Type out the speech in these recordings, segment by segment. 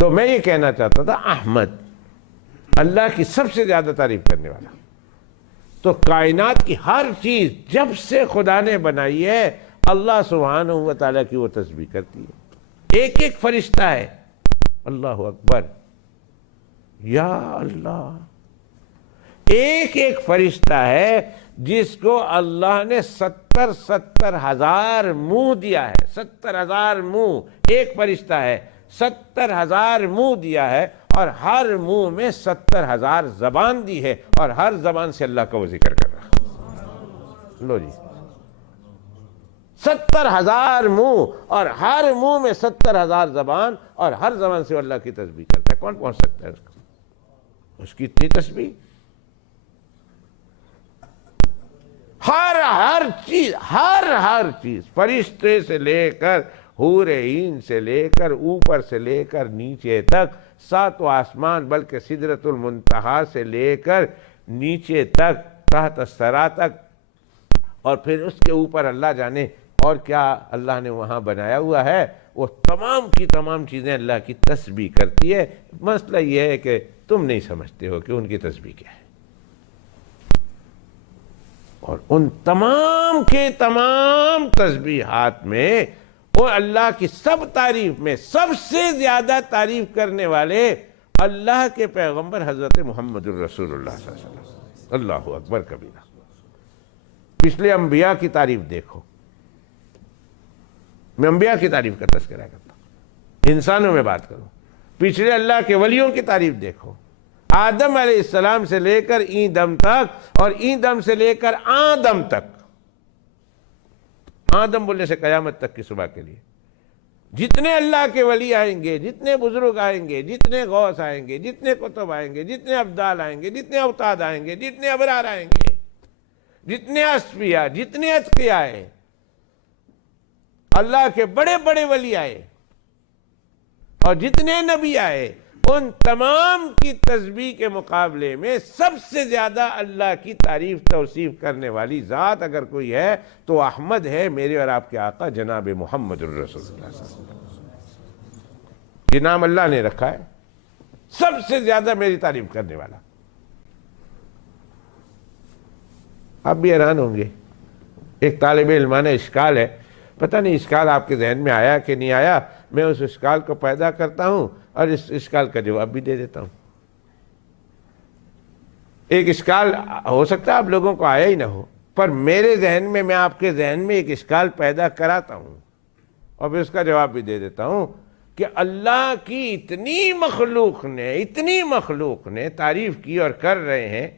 تو میں یہ کہنا چاہتا تھا احمد اللہ کی سب سے زیادہ تعریف کرنے والا. تو کائنات کی ہر چیز جب سے خدا نے بنائی ہے اللہ سبحانہ و تعالیٰ کی وہ تسبیح کرتی ہے. ایک ایک فرشتہ ہے اللہ اکبر یا اللہ. ایک ایک فرشتہ ہے جس کو اللہ نے 70,000 منہ دیا ہے. 70,000 منہ ایک فرشتہ ہے, 70,000 منہ دیا ہے, اور ہر منہ میں 70,000 زبان دی ہے, اور ہر زبان سے اللہ کا وہ ذکر کر رہا. لو جی 70,000 منہ, اور ہر منہ میں 70,000 زبان, اور ہر زبان سے اللہ کی تسبیح کرتا ہے. کون پہنچ سکتا ہے اس کی اتنی تسبیح؟ ہر چیز, ہر چیز, فرشتے سے لے کر حور عین سے لے کر اوپر سے لے کر نیچے تک, 7 آسمان بلکہ سدرۃ المنتہا سے لے کر نیچے تک تحت الثری تک, اور پھر اس کے اوپر اللہ جانے اور کیا اللہ نے وہاں بنایا ہوا ہے, وہ تمام کی تمام چیزیں اللہ کی تسبیح کرتی ہے. مسئلہ یہ ہے کہ تم نہیں سمجھتے ہو کہ ان کی تسبیح کیا ہے. اور ان تمام کے تمام تسبیحات میں وہ اللہ کی سب تعریف میں سب سے زیادہ تعریف کرنے والے اللہ کے پیغمبر حضرت محمد الرسول اللہ صلی اللہ علیہ وسلم. اللہ اکبر کبیرہ. پچھلے انبیاء کی تعریف دیکھو, میں انبیاء کی تعریف کا تذکرہ کرتا ہوں, انسانوں میں بات کروں. پچھلے اللہ کے ولیوں کی تعریف دیکھو, آدم علیہ السلام سے لے کر این دم تک, اور این دم سے لے کر آدم تک. آدم بولنے سے قیامت تک کی صبح کے لیے جتنے اللہ کے ولی آئیں گے, جتنے بزرگ آئیں گے, جتنے غوث آئیں گے, جتنے کتب آئیں گے, جتنے ابدال آئیں گے, جتنے اوتاد آئیں گے, جتنے ابرار آئیں گے, جتنے اصفیاء, جتنے اتقیاء آئے, اللہ کے بڑے بڑے ولی آئے, اور جتنے نبی آئے, ان تمام کی تسبیح کے مقابلے میں سب سے زیادہ اللہ کی تعریف توصیف کرنے والی ذات اگر کوئی ہے تو احمد ہے, میرے اور آپ کے آقا جناب محمد الرسول اللہ صلی اللہ علیہ وسلم. یہ نام اللہ نے رکھا ہے, سب سے زیادہ میری تعریف کرنے والا. آپ بھی حیران ہوں گے, ایک طالب علمانہ اشکال ہے, پتہ نہیں اشکال آپ کے ذہن میں آیا کہ نہیں آیا, میں اس اشکال کو پیدا کرتا ہوں اور اس اشکال کا جواب بھی دے دیتا ہوں. ایک اشکال ہو سکتا ہے آپ لوگوں کو آیا ہی نہ ہو, پر میرے ذہن میں, میں آپ کے ذہن میں ایک اشکال پیدا کراتا ہوں اور پھر اس کا جواب بھی دے دیتا ہوں کہ اللہ کی اتنی مخلوق نے تعریف کی اور کر رہے ہیں,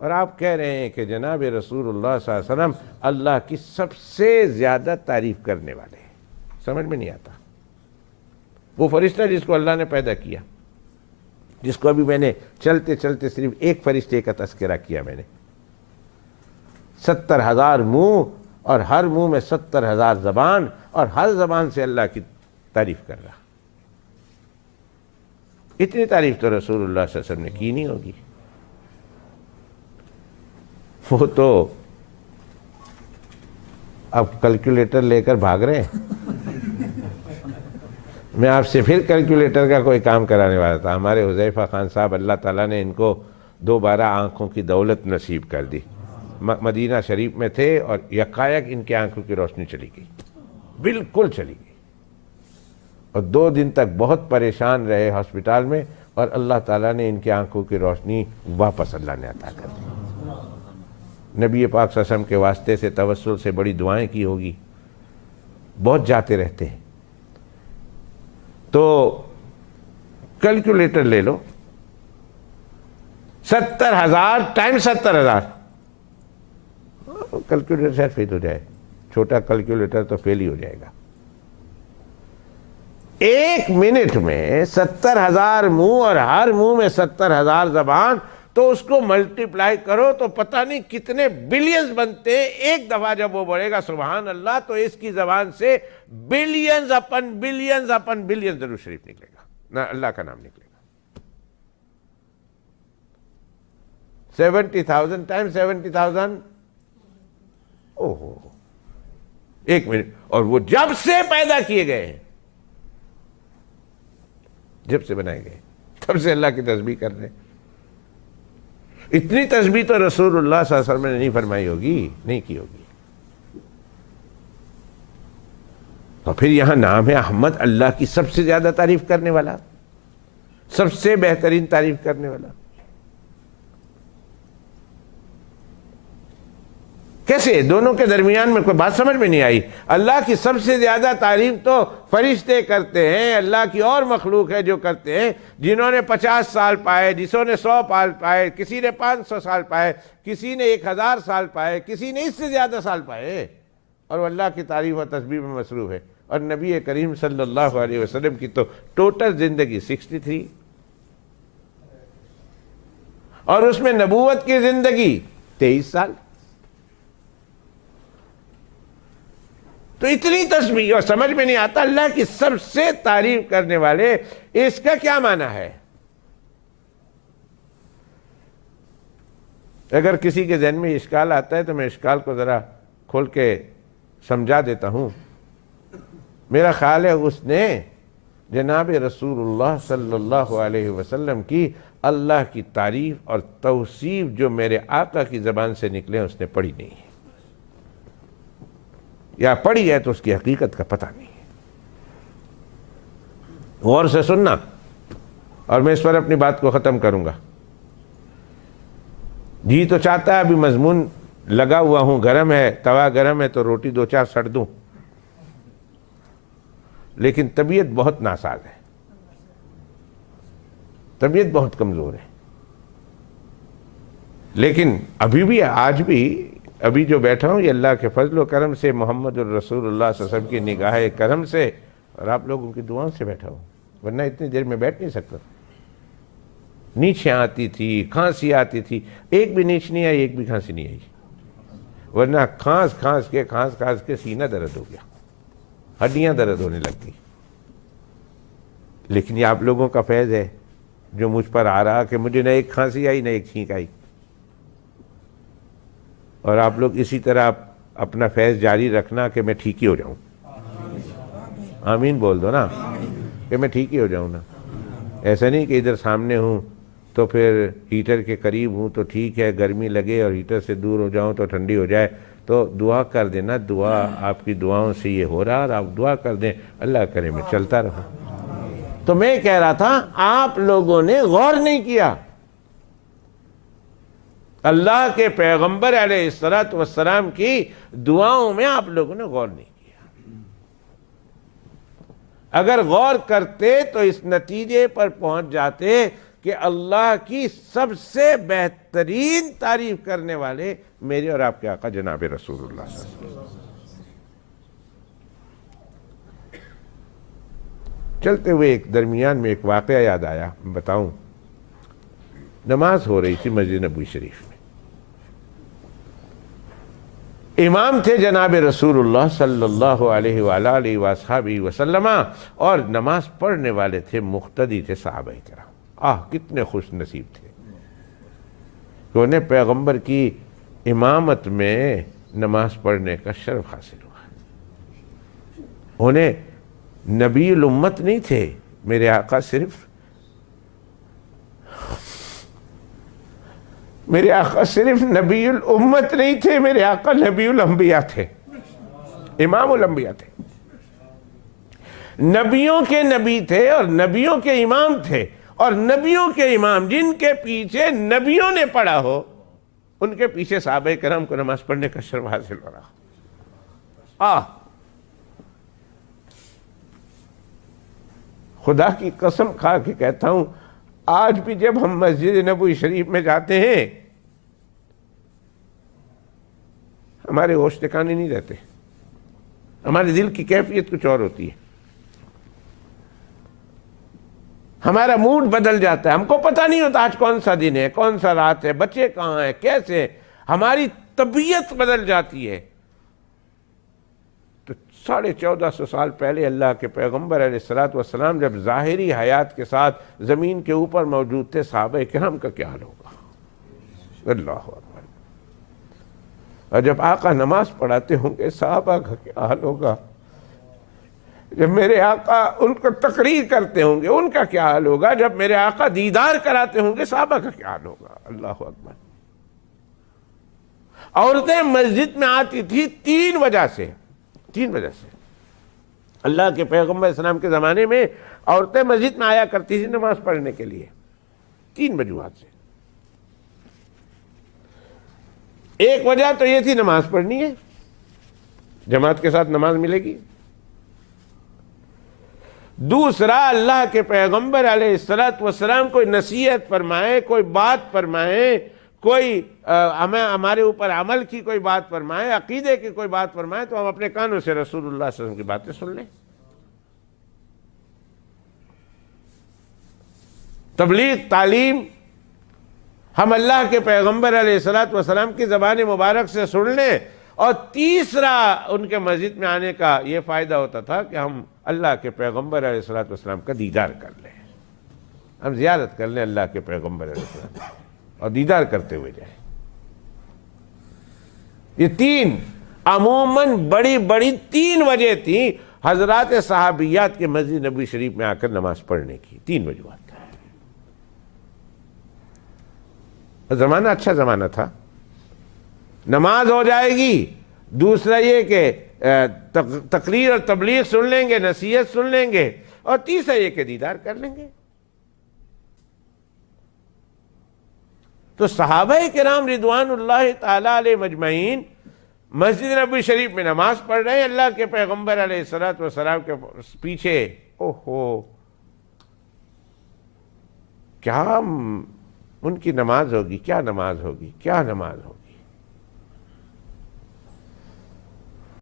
اور آپ کہہ رہے ہیں کہ جناب رسول اللہ صلی اللہ علیہ وسلم اللہ کی سب سے زیادہ تعریف کرنے والے ہیں. سمجھ میں نہیں آتا. وہ فرشتہ جس کو اللہ نے پیدا کیا, جس کو ابھی میں نے چلتے چلتے صرف ایک فرشتے کا تذکرہ کیا میں نے, 70,000 منہ, اور ہر منہ میں 70,000 زبان, اور ہر زبان سے اللہ کی تعریف کر رہا. اتنی تعریف تو رسول اللہ صلی اللہ علیہ وسلم نے کی نہیں ہوگی. وہ تو اب کیلکولیٹر لے کر بھاگ رہے ہیں. میں آپ سے پھر کیلکولیٹر کا کوئی کام کرانے والا تھا. ہمارے حذیفہ خان صاحب, اللہ تعالیٰ نے ان کو دوبارہ آنکھوں کی دولت نصیب کر دی. مدینہ شریف میں تھے اور یکایک ان کی آنکھوں کی روشنی چلی گئی, بالکل چلی گئی, اور 2 دن تک بہت پریشان رہے ہاسپٹل میں, اور اللہ تعالیٰ نے ان کی آنکھوں کی روشنی واپس اللہ نے عطا کر دی. نبی پاک صلی اللہ علیہ وسلم کے واسطے سے توسل سے بڑی دعائیں کی ہوگی, بہت جاتے رہتے ہیں. تو کیلکولیٹر لے لو, 70,000 ٹائم 70,000, کیلکولیٹر شاید فیل ہو جائے, چھوٹا کیلکولیٹر تو فیل ہی ہو جائے گا. 1 منٹ میں 70,000 منہ, اور ہر منہ میں 70,000 زبان, تو اس کو ملٹیپلائی کرو تو پتہ نہیں کتنے بلینز بنتے ہیں. ایک دفعہ جب وہ بڑھے گا سبحان اللہ, تو اس کی زبان سے بلینز اپن بلینز درود شریف نکلے گا, نہ اللہ کا نام نکلے گا. 70,000 ٹائم 70,000, اوہو, 1 منٹ. اور وہ جب سے پیدا کیے گئے ہیں جب سے بنائے گئے تب سے اللہ کی تسبیح کر رہے ہیں۔ اتنی تسبیح تو رسول اللہ صلی اللہ علیہ وسلم نے نہیں فرمائی ہوگی، نہیں کی ہوگی۔ اور پھر یہاں نام ہے احمد، اللہ کی سب سے زیادہ تعریف کرنے والا، سب سے بہترین تعریف کرنے والا۔ کیسے؟ دونوں کے درمیان میں کوئی بات سمجھ میں نہیں آئی۔ اللہ کی سب سے زیادہ تعریف تو فرشتے کرتے ہیں، اللہ کی اور مخلوق ہے جو کرتے ہیں، جنہوں نے 50 سال پائے، جسوں نے 100 سال پائے، کسی نے 500 سال پائے، کسی نے 1000 سال پائے، کسی نے اس سے زیادہ سال پائے، اور وہ اللہ کی تعریف اور تسبیح میں مصروف ہے۔ اور نبی کریم صلی اللہ علیہ وسلم کی تو ٹوٹل زندگی 63، اور اس میں نبوت کی زندگی 23 سال۔ تو اتنی تسبیح، اور سمجھ میں نہیں آتا اللہ کی سب سے تعریف کرنے والے، اس کا کیا معنی ہے؟ اگر کسی کے ذہن میں اشکال آتا ہے تو میں اشکال کو ذرا کھول کے سمجھا دیتا ہوں۔ میرا خیال ہے اس نے جناب رسول اللہ صلی اللہ علیہ وسلم کی اللہ کی تعریف اور توصیف جو میرے آقا کی زبان سے نکلے اس نے پڑھی نہیں ہے، یا پڑھی ہے تو اس کی حقیقت کا پتہ نہیں ہے۔ غور سے سننا، اور میں اس پر اپنی بات کو ختم کروں گا۔ جی تو چاہتا ہے ابھی مضمون لگا ہوا ہوں، گرم ہے، توا گرم ہے تو روٹی 2-4 سڑ دوں، لیکن طبیعت بہت ناساز ہے، طبیعت بہت کمزور ہے۔ لیکن ابھی بھی، آج بھی، ابھی جو بیٹھا ہوں یہ اللہ کے فضل و کرم سے، محمد الرسول اللہ صلی اللہ علیہ وسلم کی نگاہ کرم سے، اور آپ لوگوں کی دعاؤں سے بیٹھا ہوں، ورنہ اتنی دیر میں بیٹھ نہیں سکتا۔ نیچے آتی تھی، کھانسی آتی تھی، ایک بھی نیچ نہیں آئی، ایک بھی کھانسی نہیں آئی، ورنہ کھانس کے سینہ درد ہو گیا، ہڈیاں درد ہونے لگ گئی۔ لیکن یہ آپ لوگوں کا فیض ہے جو مجھ پر آ رہا کہ مجھے نہ ایک کھانسی آئی نہ ایک چھینک آئی، اور آپ لوگ اسی طرح اپنا فیض جاری رکھنا کہ میں ٹھیک ہی ہو جاؤں۔ آمین بول دو نا، کہ میں ٹھیک ہی ہو جاؤں نا۔ ایسا نہیں کہ ادھر سامنے ہوں تو پھر ہیٹر کے قریب ہوں تو ٹھیک ہے، گرمی لگے اور ہیٹر سے دور ہو جاؤں تو ٹھنڈی ہو جائے۔ تو دعا کر دینا، دعا آپ کی دعاؤں سے یہ ہو رہا، اور آپ دعا کر دیں اللہ کرے میں چلتا رہا۔ تو میں کہہ رہا تھا آپ لوگوں نے غور نہیں کیا، اللہ کے پیغمبر علیہ السلام کی دعاؤں میں آپ لوگوں نے غور نہیں کیا۔ اگر غور کرتے تو اس نتیجے پر پہنچ جاتے کہ اللہ کی سب سے بہترین تعریف کرنے والے میرے اور آپ کے آقا جناب رسول اللہ صلی اللہ علیہ وسلم۔ چلتے ہوئے ایک درمیان میں ایک واقعہ یاد آیا، بتاؤں۔ نماز ہو رہی تھی مسجد نبوی شریف میں، امام تھے جناب رسول اللہ صلی اللہ علیہ وآلہ وصحبہ وسلم، اور نماز پڑھنے والے تھے، مقتدی تھے صحابہ کرام۔ کتنے خوش نصیب تھے کہ انہیں پیغمبر کی امامت میں نماز پڑھنے کا شرف حاصل ہوا۔ انہیں نبی الامت نہیں تھے میرے آقا، صرف نبی الامت نہیں تھے میرے آقا، نبی الانبیاء تھے، امام الانبیاء تھے، نبیوں کے نبی تھے اور نبیوں کے امام تھے۔ اور نبیوں کے امام جن کے پیچھے نبیوں نے پڑھا ہو، ان کے پیچھے صحابہ کرام کو نماز پڑھنے کا شرف حاصل ہو رہا۔ خدا کی قسم کھا کے کہتا ہوں، آج بھی جب ہم مسجد نبوی شریف میں جاتے ہیں ہمارے ہوش ٹھکانے نہیں رہتے، ہمارے دل کی کیفیت کچھ اور ہوتی ہے، ہمارا موڈ بدل جاتا ہے، ہم کو پتہ نہیں ہوتا آج کون سا دن ہے، کون سا رات ہے، بچے کہاں ہیں، کیسے، ہماری طبیعت بدل جاتی ہے۔ تو 1450 سال پہلے اللہ کے پیغمبر علیہ السلام جب ظاہری حیات کے ساتھ زمین کے اوپر موجود تھے، صحابہ کرام کا کیا حال ہوگا؟ اللہ اکبر۔ اور جب آقا نماز پڑھاتے ہوں گے صحابہ کا کیا حال ہوگا؟ جب میرے آقا ان کو تقریر کرتے ہوں گے ان کا کیا حال ہوگا، جب میرے آقا دیدار کراتے ہوں گے صحابہ کا کیا حال ہوگا۔ اللہ اکبر۔ عورتیں مسجد میں آتی تھی تین وجہ سے۔ اللہ کے پیغمبر اسلام کے زمانے میں عورتیں مسجد میں آیا کرتی تھی نماز پڑھنے کے لیے، تین وجوہات سے۔ ایک وجہ تو یہ تھی نماز پڑھنی ہے، جماعت کے ساتھ نماز ملے گی۔ دوسرا، اللہ کے پیغمبر علیہ الصلوۃ والسلام کوئی نصیحت فرمائے، کوئی بات فرمائے، کوئی ہمارے اوپر عمل کی کوئی بات فرمائے، عقیدے کی کوئی بات فرمائے، تو ہم اپنے کانوں سے رسول اللہ صلی اللہ علیہ وسلم کی باتیں سن لیں۔ تبلیغ، تعلیم ہم اللہ کے پیغمبر علیہ الصلوۃ والسلام کی زبان مبارک سے سن لیں۔ اور تیسرا ان کے مسجد میں آنے کا یہ فائدہ ہوتا تھا کہ ہم اللہ کے پیغمبر علیہ الصلوۃ والسلام کا دیدار کر لیں، ہم زیارت کر لیں اللہ کے پیغمبر علیہ السلام اور دیدار کرتے ہوئے جائیں۔ یہ تین عموماً بڑی بڑی تین وجہ تھیں حضرات صحابیات کے مسجد نبوی شریف میں آ کر نماز پڑھنے کی، تین وجوہات۔ زمانہ اچھا زمانہ تھا، نماز ہو جائے گی، دوسرا یہ کہ تقریر اور تبلیغ سن لیں گے، نصیحت سن لیں گے، اور تیسرا یہ کہ دیدار کر لیں گے۔ تو صحابہ کرام رضوان اللہ تعالی علیہ مجمعین مسجد نبوی شریف میں نماز پڑھ رہے ہیں اللہ کے پیغمبر علیہ الصلوۃ والسلام کے پیچھے۔ اوہو، کیا ان کی نماز ہوگی، کیا نماز ہوگی، کیا نماز ہوگی۔